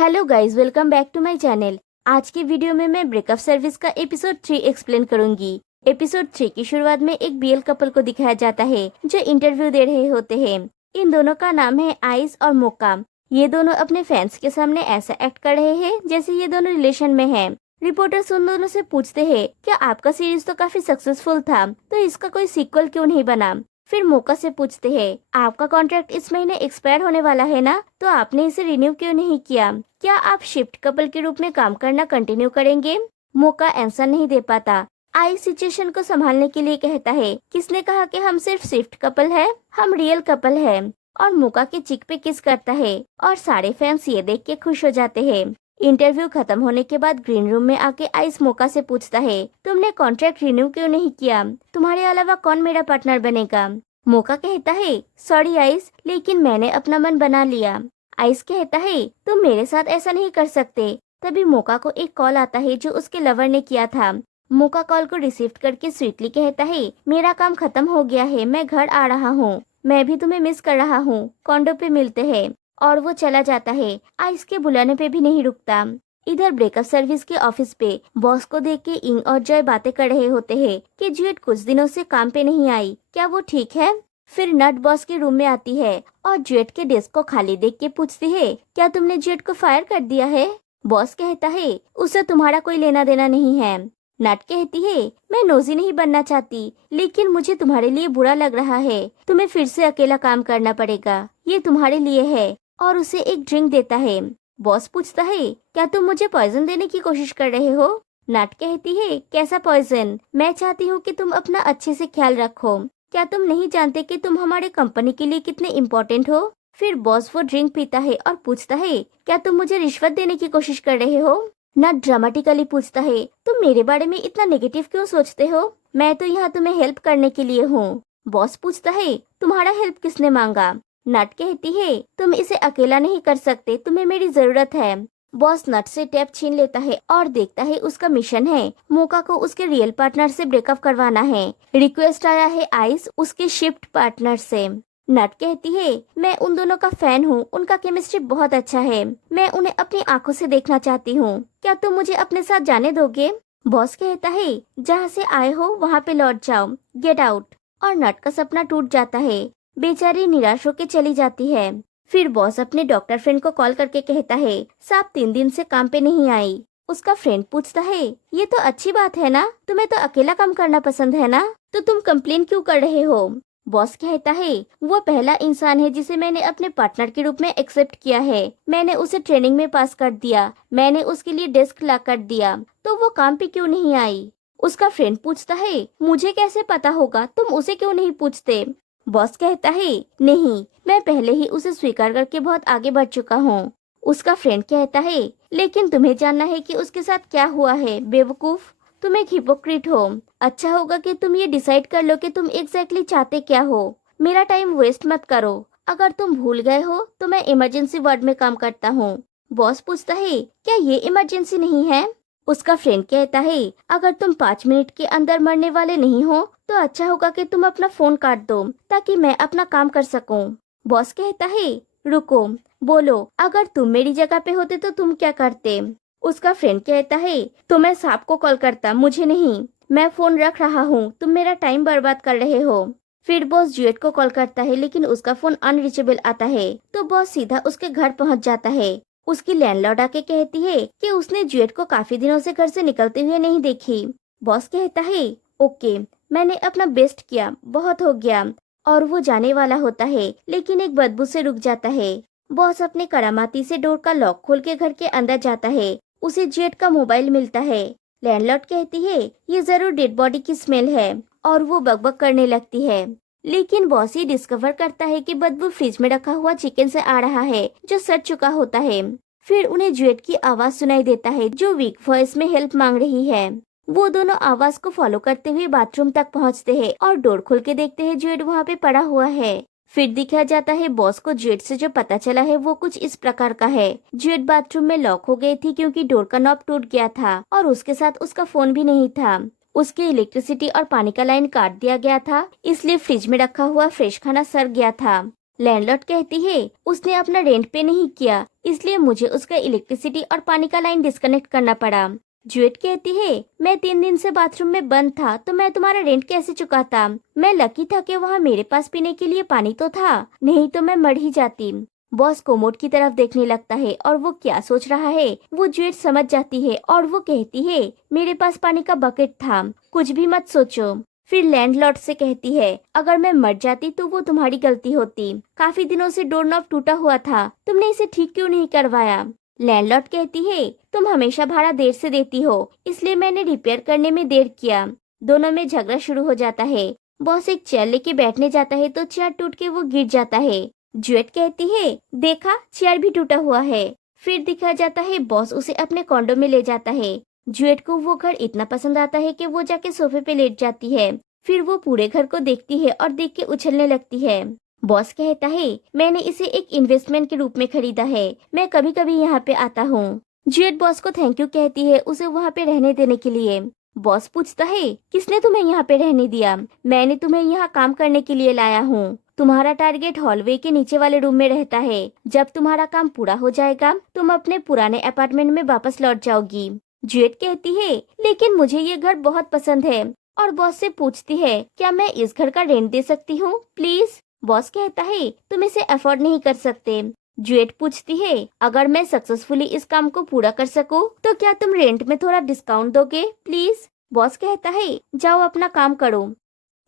Hello guys, welcome back to my channel. आज की video में मैं ब्रेकअप सर्विस का एपिसोड 3 एक्सप्लेन करूंगी। एपिसोड 3 की शुरुआत में एक बीएल कपल को दिखाया जाता है जो इंटरव्यू दे रहे होते हैं। इन दोनों का नाम है आइस और मोका। ये दोनों अपने फैंस के सामने ऐसा एक्ट कर रहे हैं जैसे ये दोनों रिलेशन में हैं। रिपोर्टर्स उन दोनों से पूछते हैं, क्या आपका सीरीज तो काफी सक्सेसफुल था, तो इसका कोई सीक्वल क्यों नहीं बना। फिर मोका से पूछते हैं, आपका कॉन्ट्रैक्ट इस महीने एक्सपायर होने वाला है ना, तो आपने इसे रिन्यू क्यों नहीं किया। क्या आप शिफ्ट कपल के रूप में काम करना कंटिन्यू करेंगे। मोका आंसर नहीं दे पाता। आई सिचुएशन को संभालने के लिए कहता है, किसने कहा कि हम सिर्फ शिफ्ट कपल है, हम रियल कपल है। और मोका के चिक पे किस करता है और सारे फैंस ये देख के खुश हो जाते हैं। इंटरव्यू खत्म होने के बाद ग्रीन रूम में आके आइस मोका से पूछता है, तुमने कॉन्ट्रैक्ट रिन्यू क्यों नहीं किया, तुम्हारे अलावा कौन मेरा पार्टनर बनेगा। मोका कहता है, सॉरी आइस, लेकिन मैंने अपना मन बना लिया। आइस कहता है, तुम मेरे साथ ऐसा नहीं कर सकते। तभी मोका को एक कॉल आता है जो उसके लवर ने किया था। मोका कॉल को रिसीव करके स्वीटली कहता है, मेरा काम खत्म हो गया है, मैं घर आ रहा हूँ, मैं भी तुम्हें मिस कर रहा हूँ, कॉन्डो पे मिलते हैं। और वो चला जाता है। आइस के बुलाने पे भी नहीं रुकता। इधर ब्रेकअप सर्विस के ऑफिस पे बॉस को देख के इंग और जॉय बातें कर रहे होते हैं कि ज्यूट कुछ दिनों से काम पे नहीं आई, क्या वो ठीक है। फिर नट बॉस के रूम में आती है और ज्यूट के डेस्क को खाली देख के पूछती है, क्या तुमने ज्यूट को फायर कर दिया है। बॉस कहता है, उससे तुम्हारा कोई लेना देना नहीं है। नट कहती है, मैं नोजी नहीं बनना चाहती, लेकिन मुझे तुम्हारे लिए बुरा लग रहा है, तुम्हें फिर से अकेला काम करना पड़ेगा, ये तुम्हारे लिए है। और उसे एक ड्रिंक देता है। बॉस पूछता है, क्या तुम मुझे पॉइजन देने की कोशिश कर रहे हो। नट कहती है, कैसा पॉइजन, मैं चाहती हूँ कि तुम अपना अच्छे से ख्याल रखो, क्या तुम नहीं जानते कि तुम हमारे कंपनी के लिए कितने इम्पोर्टेंट हो। फिर बॉस वो ड्रिंक पीता है और पूछता है, क्या तुम मुझे रिश्वत देने की कोशिश कर रहे हो। नट ड्रामेटिकली पूछता है, तुम मेरे बारे में इतना नेगेटिव क्यों सोचते हो, मैं तो यहाँ तुम्हें हेल्प करने के लिए हूँ। बॉस पूछता है, तुम्हारा हेल्प किसने मांगा। नट कहती है, तुम इसे अकेला नहीं कर सकते, तुम्हें मेरी जरूरत है। बॉस नट से टैब छीन लेता है और देखता है उसका मिशन है मोका को उसके रियल पार्टनर से ब्रेकअप करवाना है। रिक्वेस्ट आया है आइस उसके शिफ्ट पार्टनर से। नट कहती है, मैं उन दोनों का फैन हूँ, उनका केमिस्ट्री बहुत अच्छा है, मैं उन्हें अपनी आंखों से देखना चाहती हूँ, क्या तुम मुझे अपने साथ जाने दोगे। बॉस कहता है, जहाँ से आए हो वहाँ पे लौट जाओ, गेट आउट। और नट का सपना टूट जाता है। बेचारी निराश होकर चली जाती है। फिर बॉस अपने डॉक्टर फ्रेंड को कॉल करके कहता है, साहब 3 दिन से काम पे नहीं आई। उसका फ्रेंड पूछता है, ये तो अच्छी बात है ना, तुम्हें तो अकेला काम करना पसंद है ना, तो तुम कंप्लेन क्यों कर रहे हो। बॉस कहता है, वो पहला इंसान है जिसे मैंने अपने पार्टनर के रूप में एक्सेप्ट किया है, मैंने उसे ट्रेनिंग में पास कर दिया, मैंने उसके लिए डेस्क ला कर दिया, तो वो काम पे क्यों नहीं आई। उसका फ्रेंड पूछता है, मुझे कैसे पता होगा, तुम उसे क्यों नहीं पूछते। बॉस कहता है, नहीं, मैं पहले ही उसे स्वीकार करके बहुत आगे बढ़ चुका हूँ। उसका फ्रेंड कहता है, लेकिन तुम्हें जानना है कि उसके साथ क्या हुआ है, बेवकूफ, तुम एक हिपोक्रिट हो। अच्छा होगा कि तुम ये डिसाइड कर लो कि तुम एग्जैक्टली चाहते क्या हो, मेरा टाइम वेस्ट मत करो, अगर तुम भूल गए हो तो मैं इमरजेंसी वार्ड में काम करता हूँ। बॉस पूछता है, क्या ये इमरजेंसी नहीं है। उसका फ्रेंड कहता है, अगर तुम 5 मिनट के अंदर मरने वाले नहीं हो तो अच्छा होगा कि तुम अपना फोन काट दो ताकि मैं अपना काम कर सकूं। बॉस कहता है, रुको, बोलो, अगर तुम मेरी जगह पे होते तो तुम क्या करते। उसका फ्रेंड कहता है, तो मैं सांप को कॉल करता, मुझे नहीं, मैं फोन रख रहा हूँ, तुम मेरा टाइम बर्बाद कर रहे हो। फिर बॉस ज्यूट को कॉल करता है लेकिन उसका फोन अनरीचेबल आता है, तो बॉस सीधा उसके घर पहुँच जाता है। उसकी लैंडलॉर्ड आके कहती है कि उसने ज्यूट को काफी दिनों से घर से निकलते हुए नहीं देखी। बॉस कहता है, ओके, मैंने अपना बेस्ट किया, बहुत हो गया। और वो जाने वाला होता है लेकिन एक बदबू से रुक जाता है। बॉस अपने करामाती से डोर का लॉक खोल के घर के अंदर जाता है। उसे जेट का मोबाइल मिलता है। लैंडलॉर्ड कहती है, ये जरूर डेड बॉडी की स्मेल है, और वो बकबक करने लगती है। लेकिन बॉस ही डिस्कवर करता है कि बदबू फ्रिज में रखा हुआ चिकन से आ रहा है जो सड़ चुका होता है। फिर उन्हें ज्यूट की आवाज सुनाई देता है जो वीक वॉइस में हेल्प मांग रही है। वो दोनों आवाज को फॉलो करते हुए बाथरूम तक पहुंचते हैं और डोर खोल के देखते हैं ज्यूट वहाँ पे पड़ा हुआ है। फिर दिखाया जाता है बॉस को ज्यूट से जो पता चला है वो कुछ इस प्रकार का है। ज्यूट बाथरूम में लॉक हो गई थी क्योंकि डोर का नॉब टूट गया था और उसके साथ उसका फोन भी नहीं था। उसके इलेक्ट्रिसिटी और पानी का लाइन काट दिया गया था, इसलिए फ्रिज में रखा हुआ फ्रेश खाना सड़ गया था। लैंडलॉर्ड कहती है उसने अपना रेंट पे नहीं किया, इसलिए मुझे उसका इलेक्ट्रिसिटी और पानी का लाइन डिस्कनेक्ट करना पड़ा। ज्यूट कहती है मैं 3 दिन से बाथरूम में बंद था तो मैं तुम्हारा रेंट कैसे चुकाता। मैं लकी था कि वहाँ मेरे पास पीने के लिए पानी तो था, नहीं तो मैं मर ही जाती। बॉस कोमोड की तरफ देखने लगता है और वो क्या सोच रहा है वो ज्यूट समझ जाती है और वो कहती है मेरे पास पानी का बकेट था, कुछ भी मत सोचो। फिर लैंडलॉर्ड से कहती है अगर मैं मर जाती तो वो तुम्हारी गलती होती, काफी दिनों से डोरनॉब टूटा हुआ था, तुमने इसे ठीक क्यों नहीं करवाया। लैंडलॉर्ड कहती है तुम हमेशा भाड़ा देर से देती हो, इसलिए मैंने रिपेयर करने में देर किया। दोनों में झगड़ा शुरू हो जाता है। बॉस एक चेयर लेके बैठने जाता है तो चेयर टूट के वो गिर जाता है। ज्यूट कहती है देखा चेयर भी टूटा हुआ है। फिर दिखा जाता है बॉस उसे अपने कॉन्डो में ले जाता है। ज्यूट को वो घर इतना पसंद आता है कि वो जाके सोफे पे लेट जाती है। फिर वो पूरे घर को देखती है और देख के उछलने लगती है। बॉस कहता है मैंने इसे एक इन्वेस्टमेंट के रूप में खरीदा है, मैं कभी कभी यहाँ पे आता हूँ। ज्यूट बॉस को थैंक यू कहती है उसे वहाँ पे रहने देने के लिए। बॉस पूछता है किसने तुम्हें यहाँ पे रहने दिया, मैंने तुम्हें यहाँ काम करने के लिए लाया हूँ। तुम्हारा टारगेट हॉलवे के नीचे वाले रूम में रहता है, जब तुम्हारा काम पूरा हो जाएगा तुम अपने पुराने अपार्टमेंट में वापस लौट जाओगी। ज्यूट कहती है लेकिन मुझे ये घर बहुत पसंद है और बॉस से पूछती है क्या मैं इस घर का रेंट दे सकती हूँ प्लीज। बॉस कहता है तुम इसे अफोर्ड नहीं कर सकते। ज्यूट पूछती है अगर मैं सक्सेसफुली इस काम को पूरा कर सकूं तो क्या तुम रेंट में थोड़ा डिस्काउंट दोगे प्लीज। बॉस कहता है जाओ अपना काम करो।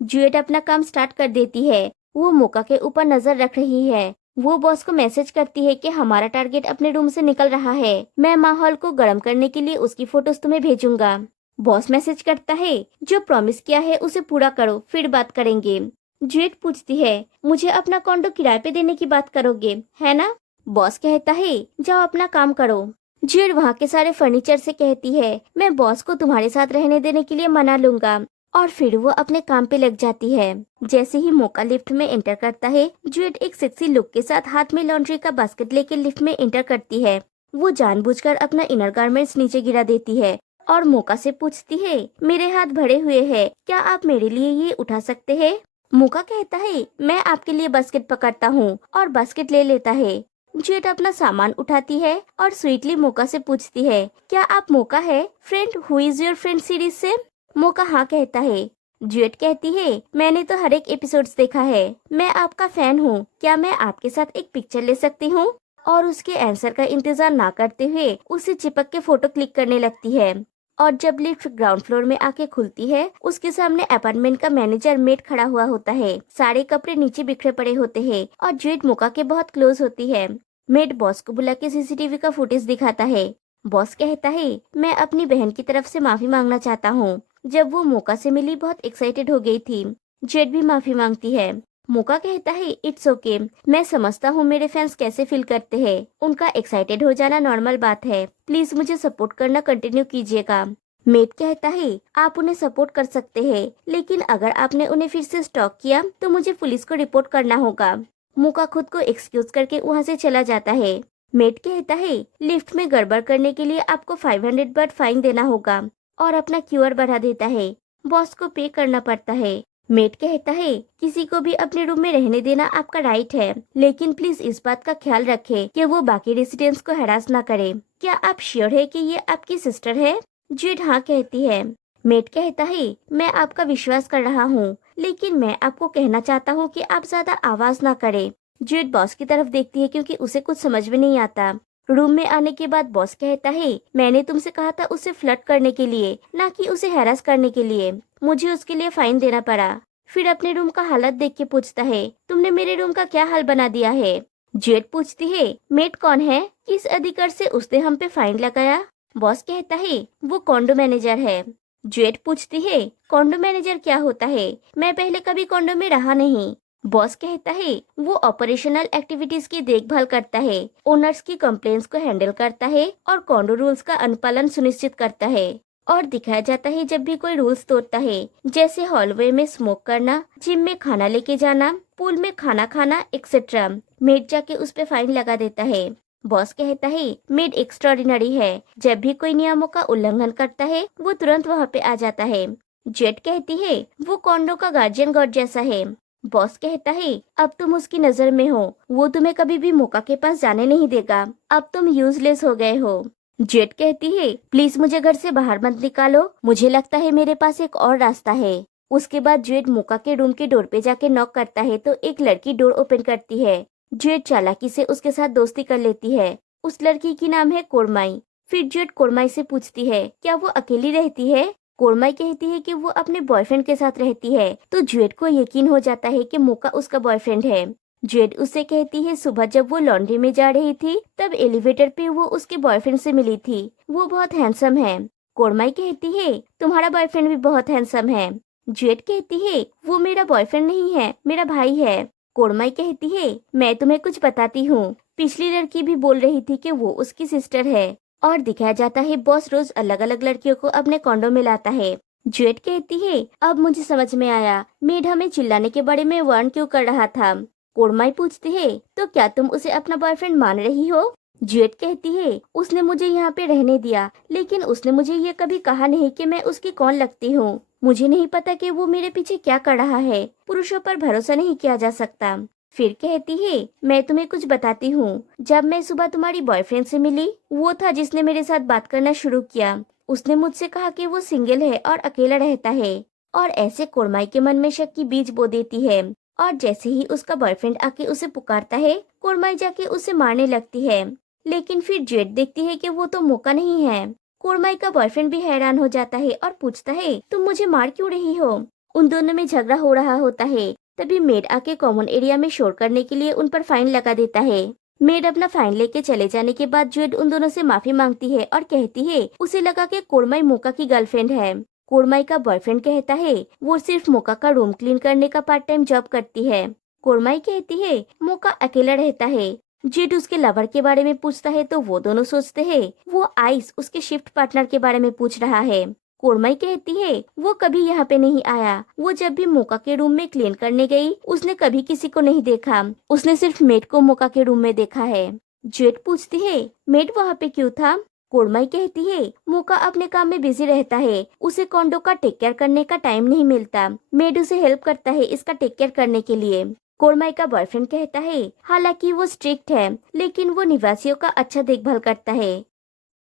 ज्यूट अपना काम स्टार्ट कर देती है। वो मौका के ऊपर नजर रख रही है। वो बॉस को मैसेज करती है कि हमारा टारगेट अपने रूम से निकल रहा है, मैं माहौल को गर्म करने के लिए उसकी फोटोज तुम्हें भेजूंगा। बॉस मैसेज करता है जो प्रॉमिस किया है उसे पूरा करो फिर बात करेंगे। ज्यूट पूछती है मुझे अपना कॉन्डो किराए पे देने की बात करोगे है ना। बॉस कहता है जाओ अपना काम करो। ज्यूट वहाँ के सारे फर्नीचर से कहती है मैं बॉस को तुम्हारे साथ रहने देने के लिए मना लूंगा, और फिर वो अपने काम पे लग जाती है। जैसे ही मौका लिफ्ट में एंटर करता है ज्यूट एक सेक्सी लुक के साथ हाथ में लॉन्ड्री का बास्केट लेकर लिफ्ट में एंटर करती है। वो जानबूझकर अपना इनर गारमेंट्स नीचे गिरा देती है और मौका से पूछती है मेरे हाथ भरे हुए हैं, क्या आप मेरे लिए ये उठा सकते हैं। मौका कहता है मैं आपके लिए बास्केट पकड़ता हूँ और बास्केट ले लेता है। ज्यूट अपना सामान उठाती है और स्वीटली मौका से पूछती है क्या आप मौका है friend who is your friend series से। मौका हाँ कहता है। ज्यूट कहती है मैंने तो हर एक एपिसोड्स देखा है, मैं आपका फैन हूँ, क्या मैं आपके साथ एक पिक्चर ले सकती हूँ। और उसके आंसर का इंतजार ना करते हुए उसे चिपक के फोटो क्लिक करने लगती है। और जब लिफ्ट ग्राउंड फ्लोर में आके खुलती है उसके सामने अपार्टमेंट का मैनेजर मेट खड़ा हुआ होता है। सारे कपड़े नीचे बिखरे पड़े होते हैं और ज्यूट मौका के बहुत क्लोज होती है। मेट बॉस को बुला के सीसीटीवी का फुटेज दिखाता है। बॉस कहता है मैं अपनी बहन की तरफ से माफी मांगना चाहता हूँ, जब वो मौका से मिली बहुत एक्साइटेड हो गई थी। ज्यूट भी माफी मांगती है। मौका कहता है इट्स ओके, मैं समझता हूँ मेरे फैंस कैसे फील करते हैं, उनका एक्साइटेड हो जाना नॉर्मल बात है, प्लीज मुझे सपोर्ट करना कंटिन्यू कीजिएगा। मेट कहता है आप उन्हें सपोर्ट कर सकते हैं, लेकिन अगर आपने उन्हें फिर से स्टॉक किया तो मुझे पुलिस को रिपोर्ट करना होगा। मौका खुद को एक्सक्यूज करके वहाँ से चला जाता है। मेट कहता है लिफ्ट में गड़बड़ करने के लिए आपको 500 बार फाइन देना होगा और अपना क्यूआर बढ़ा देता है। बॉस को पे करना पड़ता है। मेट कहता है किसी को भी अपने रूम में रहने देना आपका राइट है, लेकिन प्लीज इस बात का ख्याल रखें कि वो बाकी रेसिडेंट्स को हरास ना करे। क्या आप श्योर है कि ये आपकी सिस्टर है। ज्यूट हाँ कहती है। मेट कहता है मैं आपका विश्वास कर रहा हूँ, लेकिन मैं आपको कहना चाहता हूँ कि आप ज्यादा आवाज ना करें। ज्यूट बॉस की तरफ देखती है क्योंकि उसे कुछ समझ में नहीं आता। रूम में आने के बाद बॉस कहता है मैंने तुमसे कहा था उसे फ्लर्ट करने के लिए, ना कि उसे हैरास करने के लिए, मुझे उसके लिए फाइन देना पड़ा। फिर अपने रूम का हालत देख के पूछता है तुमने मेरे रूम का क्या हाल बना दिया है। ज्यूट पूछती है मेट कौन है, किस अधिकार से उसने हम पे फाइन लगाया। बॉस कहता है वो कॉन्डो मैनेजर है। ज्यूट पूछती है कॉन्डो मैनेजर क्या होता है, मैं पहले कभी कॉन्डो में रहा नहीं। बॉस कहता है वो ऑपरेशनल एक्टिविटीज की देखभाल करता है, ओनर्स की कंप्लेंट्स को हैंडल करता है और कॉन्डो रूल्स का अनुपालन सुनिश्चित करता है। और दिखाया जाता है जब भी कोई रूल्स तोड़ता है, जैसे हॉलवे में स्मोक करना, जिम में खाना लेके जाना, पूल में खाना खाना एक्सेट्रा, मेड जाके उस पे फाइन लगा देता है। बॉस कहता है मेड एक्स्ट्राऑर्डिनरी है, जब भी कोई नियमों का उल्लंघन करता है वो तुरंत वहाँ पे आ जाता है। जेट कहती है वो कॉन्डो का गार्जियन गॉड जैसा है। बॉस कहता है अब तुम उसकी नजर में हो, वो तुम्हें कभी भी मोका के पास जाने नहीं देगा, अब तुम यूजलेस हो गए हो। जेट कहती है प्लीज मुझे घर से बाहर मत निकालो, मुझे लगता है मेरे पास एक और रास्ता है। उसके बाद जेट मोका के रूम के डोर पे जाके नॉक करता है तो एक लड़की डोर ओपन करती है। जेट चालाकी से उसके साथ दोस्ती कर लेती है। उस लड़की की नाम है कोरमाई। फिर जेट कोरमाई से पूछती है क्या वो अकेली रहती है। कोरमाई कहती है कि वो अपने बॉयफ्रेंड के साथ रहती है। तो जेट को यकीन हो जाता है कि मोका उसका बॉयफ्रेंड है। जेट उससे कहती है सुबह जब वो लॉन्ड्री में जा रही थी तब एलिवेटर पे वो उसके बॉयफ्रेंड से मिली थी, वो बहुत हैंडसम है। कोरमाई कहती है तुम्हारा बॉयफ्रेंड भी बहुत हैंडसम है। जेट कहती है वो मेरा बॉयफ्रेंड नहीं है, मेरा भाई है। कोरमाई कहती है मैं तुम्हें कुछ बताती हूँ, पिछली लड़की भी बोल रही थी कि वो उसकी सिस्टर है। और दिखाया जाता है बॉस रोज अलग अलग लड़कियों को अपने कॉन्डो में लाता है। जेट कहती है अब मुझे समझ में आया मेड हमें चिल्लाने के बारे में वार्न क्यों कर रहा था। कोरमाई पूछती है तो क्या तुम उसे अपना बॉयफ्रेंड मान रही हो। जेट कहती है उसने मुझे यहाँ पे रहने दिया, लेकिन उसने मुझे ये कभी कहा नहीं कि मैं उसकी कौन लगती हूँ। मुझे नहीं पता कि वो मेरे पीछे क्या कर रहा है, पुरुषों पर भरोसा नहीं किया जा सकता। फिर कहती है मैं तुम्हें कुछ बताती हूँ, जब मैं सुबह तुम्हारी बॉयफ्रेंड से मिली वो था जिसने मेरे साथ बात करना शुरू किया। उसने मुझसे कहा कि वो सिंगल है और अकेला रहता है, और ऐसे कोरमाई के मन में शक की बीज बो देती है। और जैसे ही उसका बॉयफ्रेंड आके उसे पुकारता है कोरमाई जाके उसे मारने लगती है। लेकिन फिर जेट देखती है कि वो तो मोका नहीं है। कोरमाई का बॉयफ्रेंड भी हैरान हो जाता है और पूछता है तुम मुझे मार क्यों रही हो। उन दोनों में झगड़ा हो रहा होता है। तभी मेड आके कॉमन एरिया में शोर करने के लिए उन पर फाइन लगा देता है। मेड अपना फाइन लेके चले जाने के बाद जेट उन दोनों से माफी मांगती है और कहती है उसे लगा कि कोरमाई मोका की गर्लफ्रेंड है। कोरमाई का बॉयफ्रेंड कहता है वो सिर्फ मोका का रूम क्लीन करने का पार्ट टाइम जॉब करती है। कोरमाई कहती है मोका अकेला रहता है। जेट उसके लवर के बारे में पूछता है तो वो दोनों सोचते हैं वो आइस उसके शिफ्ट पार्टनर के बारे में पूछ रहा है। कोरमाई कहती है वो कभी यहाँ पे नहीं आया, वो जब भी मोका के रूम में क्लीन करने गई उसने कभी किसी को नहीं देखा, उसने सिर्फ मेड को मोका के रूम में देखा है। जेट पूछती है मेड वहाँ पे क्यों था। कोरमाई कहती है मोका अपने काम में बिजी रहता है, उसे कॉन्डो का टेक केयर करने का टाइम नहीं मिलता, मेड उसे हेल्प करता है इसका टेक केयर करने के लिए। कोरमाई का बॉयफ्रेंड कहता है हालांकि वो स्ट्रिक्ट है लेकिन वो निवासियों का अच्छा देखभाल करता है।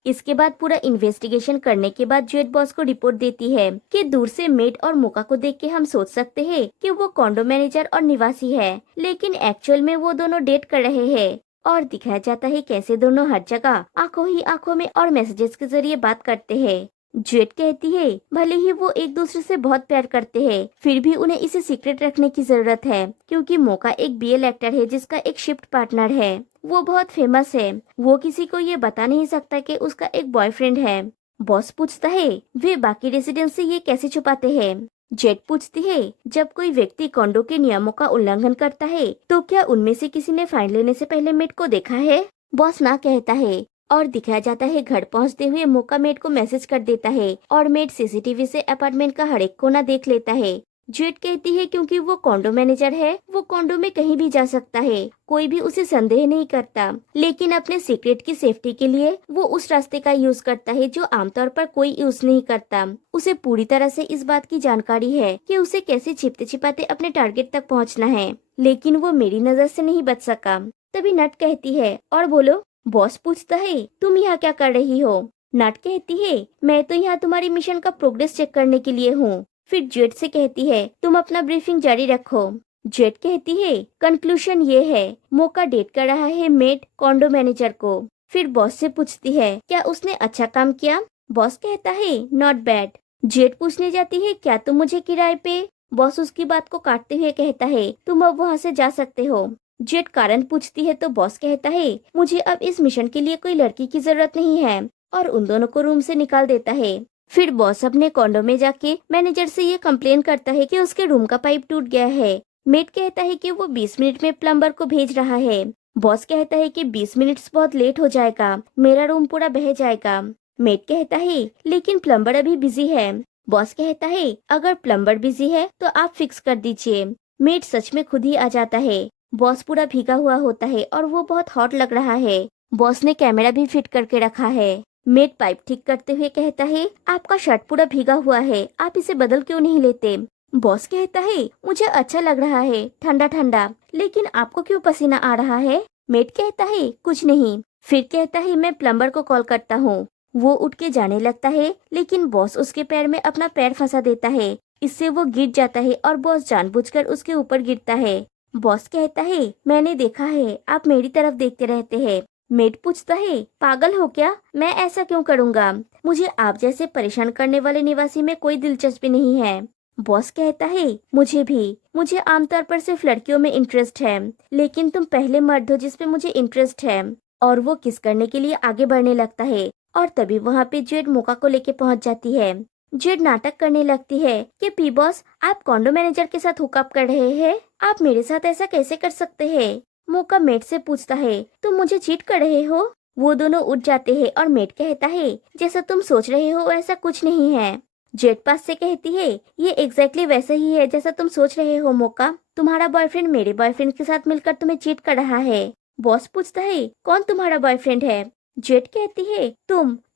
इसके बाद पूरा इन्वेस्टिगेशन करने के बाद जेट बॉस को रिपोर्ट देती है कि दूर से मेड और मोका को देख के हम सोच सकते हैं कि वो कॉन्डो मैनेजर और निवासी है, लेकिन एक्चुअल में वो दोनों डेट कर रहे हैं। और दिखाया जाता है कैसे दोनों हर जगह आंखों ही आंखों में और मैसेजेस के जरिए बात करते हैं। जेट कहती है भले ही वो एक दूसरे से बहुत प्यार करते हैं फिर भी उन्हें इसे सीक्रेट रखने की जरूरत है, क्योंकि मोका एक बीएल एक्टर है जिसका एक शिफ्ट पार्टनर है, वो बहुत फेमस है, वो किसी को ये बता नहीं सकता कि उसका एक बॉयफ्रेंड है। बॉस पूछता है वे बाकी रेसिडेंट से ये कैसे छुपाते हैं। जेट पूछती है जब कोई व्यक्ति कॉन्डो के नियमों का उल्लंघन करता है तो क्या उनमें से किसी ने फाइन लेने से पहले मेड को देखा है। बॉस ना कहता है और दिखाया जाता है घर पहुंचते हुए मोका मेड को मैसेज कर देता है और मेड सीसीटीवी से अपार्टमेंट का हर एक कोना देख लेता है। जेट कहती है क्योंकि वो कॉन्डो मैनेजर है वो कॉन्डो में कहीं भी जा सकता है, कोई भी उसे संदेह नहीं करता, लेकिन अपने सीक्रेट की सेफ्टी के लिए वो उस रास्ते का यूज करता है जो आमतौर पर कोई यूज नहीं करता। उसे पूरी तरह से इस बात की जानकारी है कि उसे कैसे छिपते छिपाते अपने टारगेट तक पहुंचना है, लेकिन वो मेरी नजर से नहीं बच सका। तभी नट कहती है और बोलो। बॉस पूछता है तुम यहाँ क्या कर रही हो। नट कहती है मैं तो यहाँ तुम्हारी मिशन का प्रोग्रेस चेक करने के लिए हूँ। फिर जेट से कहती है तुम अपना ब्रीफिंग जारी रखो। जेट कहती है कंक्लूजन ये है मोका डेट कर रहा है मेड कॉन्डो मैनेजर को। फिर बॉस से पूछती है क्या उसने अच्छा काम किया। बॉस कहता है नॉट बैड। जेट पूछने जाती है क्या तुम मुझे किराए पे। बॉस उसकी बात को काटते हुए कहता है तुम अब वहाँ से जा सकते हो। जेट कारण पूछती है तो बॉस कहता है मुझे अब इस मिशन के लिए कोई लड़की की जरूरत नहीं है, और उन दोनों को रूम से निकाल देता है। फिर बॉस अपने कॉन्डो में जाके मैनेजर से ये कंप्लेन करता है कि उसके रूम का पाइप टूट गया है। मेड कहता है कि वो 20 मिनट में प्लम्बर को भेज रहा है। बॉस कहता है कि 20 मिनट बहुत लेट हो जाएगा, मेरा रूम पूरा बह जाएगा। मेड कहता है लेकिन प्लम्बर अभी बिजी है। बॉस कहता है अगर प्लम्बर बिजी है तो आप फिक्स कर दीजिए। मेड सच में खुद ही आ जाता है। बॉस पूरा भीगा हुआ होता है और वो बहुत हॉट लग रहा है। बॉस ने कैमरा भी फिट करके रखा है। मेड पाइप ठीक करते हुए कहता है आपका शर्ट पूरा भीगा हुआ है, आप इसे बदल क्यों नहीं लेते। बॉस कहता है मुझे अच्छा लग रहा है ठंडा ठंडा, लेकिन आपको क्यों पसीना आ रहा है? मेट कहता है कुछ नहीं। फिर कहता है मैं प्लम्बर को कॉल करता हूँ। वो उठ के जाने लगता है, लेकिन बॉस उसके पैर में अपना पैर फंसा देता है। इससे वो गिर जाता है और बॉस जानबूझकर उसके ऊपर गिरता है। बॉस कहता है मैंने देखा है आप मेरी तरफ देखते रहते हैं। मेट पूछता है पागल हो क्या, मैं ऐसा क्यों करूँगा? मुझे आप जैसे परेशान करने वाले निवासी में कोई दिलचस्पी नहीं है। बॉस कहता है मुझे आमतौर पर सिर्फ लड़कियों में इंटरेस्ट है, लेकिन तुम पहले मर्द हो जिसपे मुझे इंटरेस्ट है। और वो किस करने के लिए आगे बढ़ने लगता है, और तभी वहाँ पे जेड मोका को लेके पहुँच जाती है। जेड नाटक करने लगती है कि पी बॉस आप कॉन्डो मैनेजर के साथ हुकअप कर रहे हैं, आप मेरे साथ ऐसा कैसे कर सकते हैं? मोका मेट से पूछता है तुम मुझे चीट कर रहे हो? वो दोनों उठ जाते हैं और मेट कहता है जैसा तुम सोच रहे हो ऐसा कुछ नहीं है। जेट पास से कहती है ये एग्जैक्टली वैसा ही है जैसा तुम सोच रहे हो मोका, तुम्हारा बॉयफ्रेंड मेरे बॉयफ्रेंड के साथ मिलकर तुम्हें चीट कर रहा है। बॉस पूछता है कौन तुम्हारा बॉयफ्रेंड है? जेट कहती है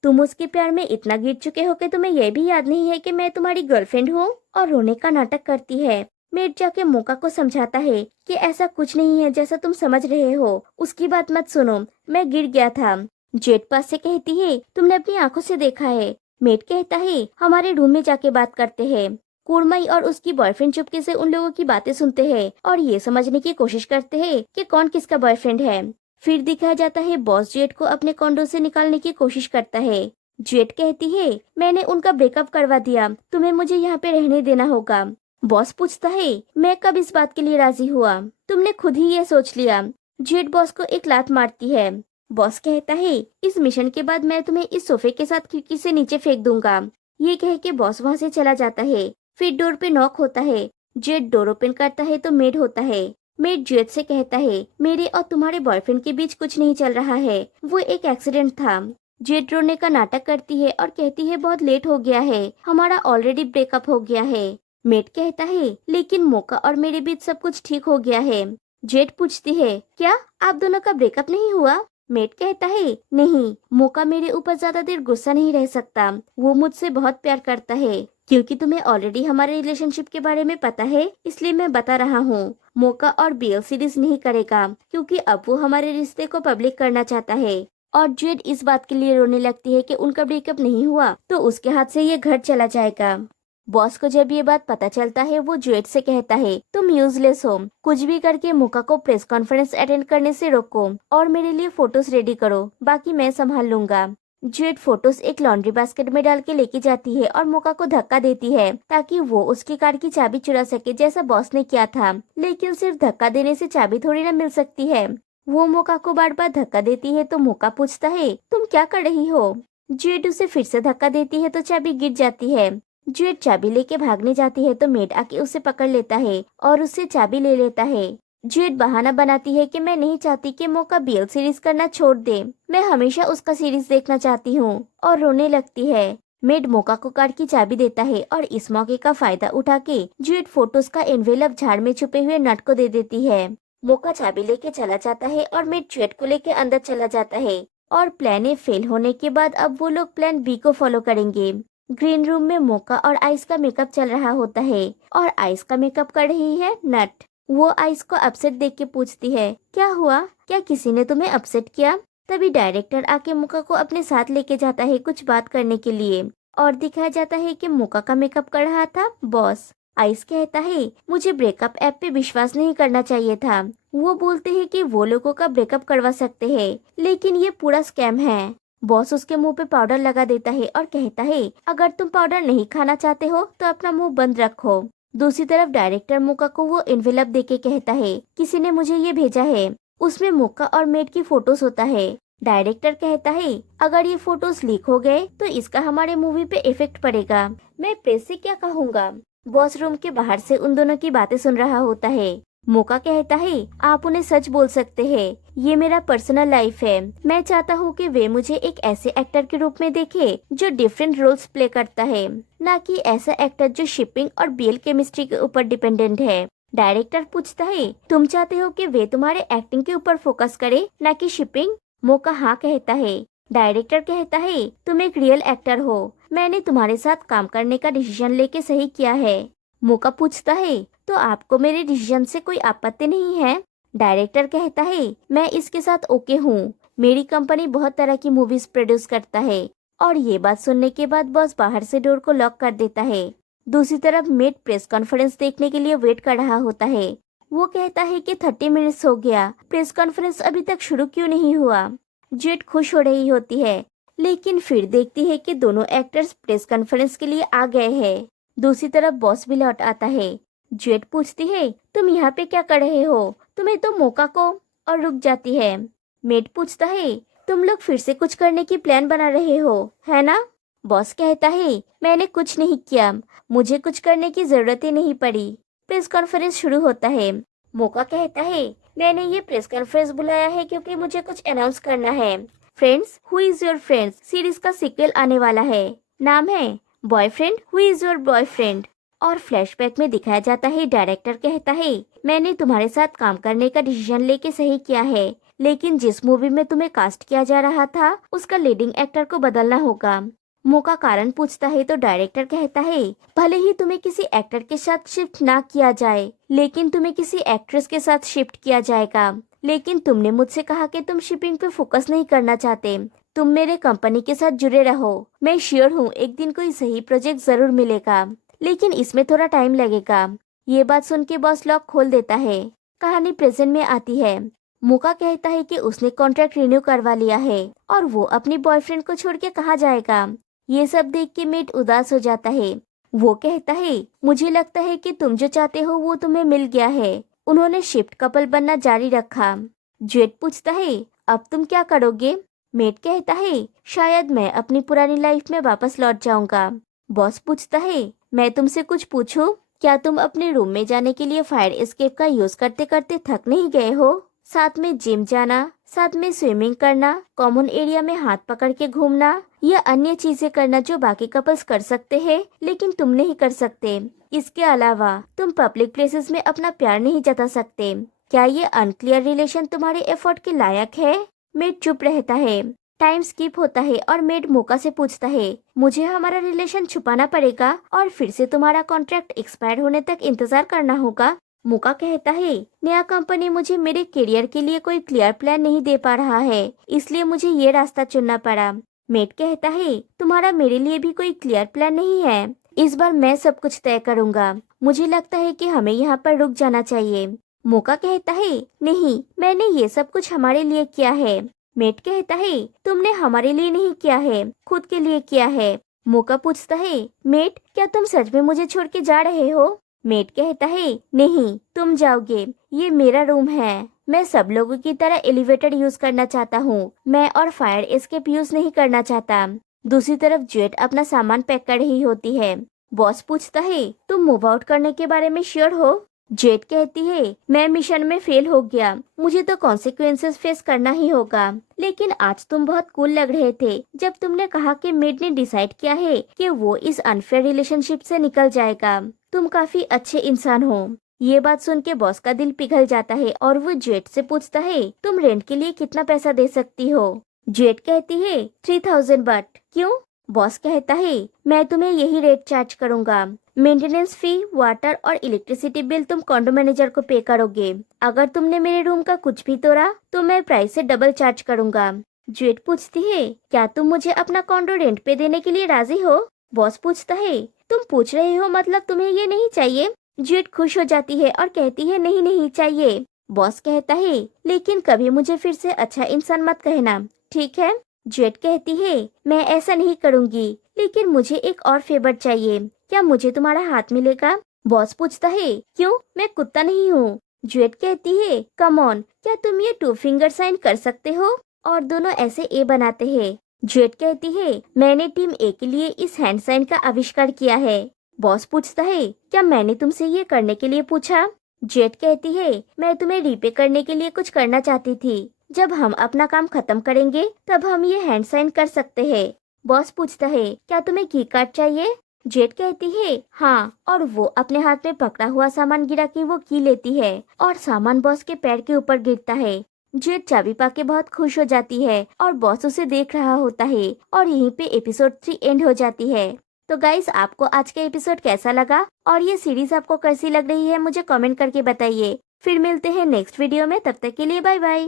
तुम उसके प्यार में इतना गिर चुके हो कि तुम्हें यह भी याद नहीं है कि मैं तुम्हारी गर्लफ्रेंड हूँ, और रोने का नाटक करती है। मेट जाके मोका को समझाता है कि ऐसा कुछ नहीं है जैसा तुम समझ रहे हो, उसकी बात मत सुनो, मैं गिर गया था। जेट पास से कहती है तुमने अपनी आंखों से देखा है? मेट कहता है हमारे रूम में जाके बात करते हैं। कुरमई और उसकी बॉयफ्रेंड चुपके से उन लोगों की बातें सुनते हैं और ये समझने की कोशिश करते हैं कि कौन किसका बॉयफ्रेंड है। फिर दिखाया जाता है बॉस जेट को अपने कॉन्डो से निकालने की कोशिश करता है। जेट कहती है मैंने उनका ब्रेकअप करवा दिया, तुम्हें मुझे यहाँ पे रहने देना होगा। बॉस पूछता है मैं कब इस बात के लिए राजी हुआ, तुमने खुद ही ये सोच लिया। जेट बॉस को एक लात मारती है। बॉस कहता है इस मिशन के बाद मैं तुम्हें इस सोफे के साथ खिड़की से नीचे फेंक दूंगा। ये कह के बॉस वहाँ से चला जाता है। फिर डोर पे नॉक होता है। जेट डोर ओपन करता है तो मेड होता है। मेड जेट से कहता है मेरे और तुम्हारे बॉयफ्रेंड के बीच कुछ नहीं चल रहा है, वो एक एक्सीडेंट था। जेट रोने का नाटक करती है और कहती है बहुत लेट हो गया है, हमारा ऑलरेडी ब्रेकअप हो गया है। मेट कहता है लेकिन मोका और मेरे बीच सब कुछ ठीक हो गया है। जेट पूछती है क्या आप दोनों का ब्रेकअप नहीं हुआ? मेट कहता है नहीं, मोका मेरे ऊपर ज्यादा देर गुस्सा नहीं रह सकता, वो मुझसे बहुत प्यार करता है। क्योंकि तुम्हें ऑलरेडी हमारे रिलेशनशिप के बारे में पता है, इसलिए मैं बता रहा हूँ। मोका और बीएल सीरीज नहीं करेगा क्योंकि अब वो हमारे रिश्ते को पब्लिक करना चाहता है। और जेड इस बात के लिए रोने लगती है कि उनका ब्रेकअप नहीं हुआ तो उसके हाथ से ये घर चला जाएगा। बॉस को जब ये बात पता चलता है वो जेड से कहता है तुम यूजलेस हो, कुछ भी करके मोका को प्रेस कॉन्फ्रेंस अटेंड करने से रोको और मेरे लिए फोटोज रेडी करो, बाकी मैं संभाल लूंगा। जेड फोटोज एक लॉन्ड्री बास्केट में डाल के लेके जाती है और मोका को धक्का देती है ताकि वो उसकी कार की चाबी चुरा सके जैसा बॉस ने किया था। लेकिन सिर्फ धक्का देने से चाबी थोड़ी ना मिल सकती है। वो मोका को बार बार धक्का देती है तो मोका पूछता है तुम क्या कर रही हो? जेड उसे फिर से धक्का देती है तो चाबी गिर जाती है। जेड चाबी लेके भागने जाती है तो मेड आके उसे पकड़ लेता है और उससे चाबी ले लेता है। जेड बहाना बनाती है कि मैं नहीं चाहती कि मोका बीएल सीरीज करना छोड़ दे, मैं हमेशा उसका सीरीज देखना चाहती हूँ, और रोने लगती है। मेड मोका को कार की चाबी देता है और इस मौके का फायदा उठा के जेड फोटोज का एनवेलप झाड़ में छुपे हुए नट को दे देती है। मोका चाबी लेके चला जाता है और मेड जेड को लेके अंदर चला जाता है। और प्लान ए फेल होने के बाद अब वो लोग प्लान बी को फॉलो करेंगे। ग्रीन रूम में मोका और आइस का मेकअप चल रहा होता है और आइस का मेकअप कर रही है नट। वो आइस को अपसेट देख के पूछती है क्या हुआ, क्या किसी ने तुम्हें अपसेट किया? तभी डायरेक्टर आके मोका को अपने साथ लेके जाता है कुछ बात करने के लिए, और दिखाया जाता है कि मोका का मेकअप कर रहा था बॉस। आइस कहता है मुझे ब्रेकअप ऐप पे विश्वास नहीं करना चाहिए था। वो बोलते हैं कि वो लोगों का ब्रेकअप करवा सकते हैं, लेकिन ये पूरा स्कैम है। बॉस उसके मुंह पे पाउडर लगा देता है और कहता है अगर तुम पाउडर नहीं खाना चाहते हो तो अपना मुंह बंद रखो। दूसरी तरफ डायरेक्टर मोका को वो एनवेलप देके कहता है किसी ने मुझे ये भेजा है, उसमें मोका और मेड की फोटोज होता है। डायरेक्टर कहता है अगर ये फोटोज लीक हो गए तो इसका हमारे मूवी पे इफेक्ट पड़ेगा, मैं प्रेस से क्या कहूँगा। बॉस रूम के बाहर से उन दोनों की बातें सुन रहा होता है। मोका कहता है आप उन्हें सच बोल सकते हैं, ये मेरा पर्सनल लाइफ है, मैं चाहता हूँ कि वे मुझे एक ऐसे एक्टर के रूप में देखे जो डिफरेंट रोल्स प्ले करता है, न कि ऐसा एक्टर जो शिपिंग और बीएल केमिस्ट्री के ऊपर डिपेंडेंट है। डायरेक्टर पूछता है तुम चाहते हो कि वे तुम्हारे एक्टिंग के ऊपर फोकस करे न कि शिपिंग? मोका हाँ कहता है। डायरेक्टर कहता है तुम एक रियल एक्टर हो, मैंने तुम्हारे साथ काम करने का डिसीजन लेके सही किया है। मौका पूछता है, तो आपको मेरे डिसीजन से कोई आपत्ति नहीं है? डायरेक्टर कहता है, मैं इसके साथ ओके हूँ। मेरी कंपनी बहुत तरह की मूवीज प्रोड्यूस करता है। और ये बात सुनने के बाद बॉस बाहर से डोर को लॉक कर देता है। दूसरी तरफ मेट प्रेस कॉन्फ्रेंस देखने के लिए वेट कर रहा होता है। वो कहता है कि 30 मिनट्स हो गया, प्रेस कॉन्फ्रेंस अभी तक शुरू क्यों नहीं हुआ? जेट खुश हो रही होती है, लेकिन फिर देखती है कि दोनों एक्टर्स प्रेस कॉन्फ्रेंस के लिए आ गए हैं। दूसरी तरफ बॉस भी लौट आता है। जेट पूछती है, तुम यहाँ पे क्या कर रहे हो? तुम्हें तो मौका को, और रुक जाती है। मेट पूछता है, तुम लोग फिर से कुछ करने की प्लान बना रहे हो, है ना? बॉस कहता है, मैंने कुछ नहीं किया, मुझे कुछ करने की जरूरत ही नहीं पड़ी। प्रेस कॉन्फ्रेंस शुरू होता है। मौका कहता है, मैंने ये प्रेस कॉन्फ्रेंस बुलाया है क्योंकि मुझे कुछ अनाउंस करना है। Friends who is your friends series का सीक्वल आने वाला है। नाम है boyfriend who is your boyfriend. और फ्लैशबैक में दिखाया जाता है, डायरेक्टर कहता है, मैंने तुम्हारे साथ काम करने का डिसीजन लेके सही किया है, लेकिन जिस मूवी में तुम्हें कास्ट किया जा रहा था उसका लीडिंग एक्टर को बदलना होगा। मौका कारण पूछता है तो डायरेक्टर कहता है, भले ही तुम्हें किसी एक्टर के साथ शिफ्ट ना किया जाए, लेकिन तुम्हें किसी एक्ट्रेस के साथ शिफ्ट किया जाएगा। लेकिन तुमने मुझसे कहा कि तुम शिपिंग पे फोकस नहीं करना चाहते, तुम मेरे कंपनी के साथ जुड़े रहो। मैं श्योर हूँ एक दिन कोई सही प्रोजेक्ट जरूर मिलेगा, लेकिन इसमें थोड़ा टाइम लगेगा। ये बात सुन के बॉस लॉक खोल देता है। कहानी प्रेजेंट में आती है। मौका कहता है कि उसने कॉन्ट्रैक्ट रिन्यू करवा लिया है और वो अपनी बॉयफ्रेंड को छोड़ के कहाँ जाएगा। ये सब देख के मेट उदास हो जाता है। वो कहता है, मुझे लगता है कि तुम जो चाहते हो वो तुम्हें मिल गया है। उन्होंने शिफ्ट कपल बनना जारी रखा। जेट पूछता है, अब तुम क्या करोगे? मेट कहता है, शायद मैं अपनी पुरानी लाइफ में वापस लौट जाऊंगा। बॉस पूछता है, मैं तुमसे कुछ पूछूं? क्या तुम अपने रूम में जाने के लिए फायर एस्केप का यूज करते करते थक नहीं गए हो? साथ में जिम जाना, साथ में स्विमिंग करना, कॉमन एरिया में हाथ पकड़ के घूमना, या अन्य चीजें करना जो बाकी कपल्स कर सकते हैं लेकिन तुम नहीं कर सकते। इसके अलावा तुम पब्लिक प्लेसेस में अपना प्यार नहीं जता सकते। क्या ये अनक्लियर रिलेशन तुम्हारे एफर्ट के लायक है? मेट चुप रहता है। टाइम स्किप होता है और मेट मौका से पूछता है, मुझे हमारा रिलेशन छुपाना पड़ेगा और फिर से तुम्हारा कॉन्ट्रैक्ट एक्सपायर होने तक इंतजार करना होगा? मौका कहता है, नया कंपनी मुझे मेरे करियर के लिए कोई क्लियर प्लान नहीं दे पा रहा है, इसलिए मुझे ये रास्ता चुनना पड़ा। मेट कहता है, तुम्हारा मेरे लिए भी कोई क्लियर प्लान नहीं है? इस बार मैं सब कुछ तय करूंगा। मुझे लगता है कि हमें यहाँ पर रुक जाना चाहिए। मौका कहता है, नहीं, मैंने ये सब कुछ हमारे लिए किया है। मेट कहता है, तुमने हमारे लिए नहीं किया है, खुद के लिए किया है। मौका पूछता है, मेट क्या तुम सच में मुझे छोड़ के जा रहे हो? मेट कहता है, नहीं, तुम जाओगे, ये मेरा रूम है। मैं सब लोगों की तरह एलिवेटर यूज करना चाहता हूँ, मैं और फायर एस्केप यूज नहीं करना चाहता। दूसरी तरफ जेट अपना सामान पैक कर रही होती है। बॉस पूछता है, तुम मूव आउट करने के बारे में श्योर हो? जेट कहती है, मैं मिशन में फेल हो गया, मुझे तो कॉन्सिक्वेंसेस फेस करना ही होगा। लेकिन आज तुम बहुत कूल लग रहे थे जब तुमने कहा कि मेट ने डिसाइड किया है कि वो इस अनफेयर रिलेशनशिप से निकल जाएगा। तुम काफी अच्छे इंसान हो। ये बात सुन के बॉस का दिल पिघल जाता है और वो जेट से पूछता है, तुम रेंट के लिए कितना पैसा दे सकती हो? जेट कहती है, 3000 बट। क्यों? बॉस कहता है, मैं तुम्हें यही रेट चार्ज करूंगा। मेंटेनेंस फी, वाटर और इलेक्ट्रिसिटी बिल तुम कॉन्डो मैनेजर को पे करोगे। अगर तुमने मेरे रूम का कुछ भी तोड़ा तो मैं प्राइस से डबल चार्ज करूंगा। जेट पूछती है, क्या तुम मुझे अपना कॉन्डो रेंट पे देने के लिए राजी हो? बॉस पूछता है, तुम पूछ रहे हो मतलब तुम्हें ये नहीं चाहिए? जेट खुश हो जाती है और कहती है, नहीं नहीं चाहिए। बॉस कहता है, लेकिन कभी मुझे फिर से अच्छा इंसान मत कहना, ठीक है? जेट कहती है, मैं ऐसा नहीं करूंगी, लेकिन मुझे एक और फेवर चाहिए। क्या मुझे तुम्हारा हाथ मिलेगा? बॉस पूछता है, क्यों, मैं कुत्ता नहीं हूँ। जेट कहती है, कम ऑन, क्या तुम ये 2 फिंगर साइन कर सकते हो? और दोनों ऐसे ए बनाते हैं। जेट कहती है, मैंने टीम ए के लिए इस हैंड साइन का आविष्कार किया है। बॉस पूछता है, क्या मैंने तुमसे ये करने के लिए पूछा? जेट कहती है, मैं तुम्हें रीपे करने के लिए कुछ करना चाहती थी। जब हम अपना काम खत्म करेंगे तब हम ये हैंड साइन कर सकते हैं। बॉस पूछता है, क्या तुम्हें की कार्ड चाहिए? जेट कहती है, हाँ, और वो अपने हाथ में पकड़ा हुआ सामान गिरा के वो की लेती है और सामान बॉस के पैर के ऊपर गिरता है। जेट चाबी पाके बहुत खुश हो जाती है और बॉस उसे देख रहा होता है और यहीं पे एपिसोड 3 एंड हो जाती है। तो गाइस आपको आज का एपिसोड कैसा लगा और ये सीरीज आपको कैसी लग रही है मुझे कमेंट करके बताइए। फिर मिलते हैं नेक्स्ट वीडियो में, तब तक के लिए बाय बाय।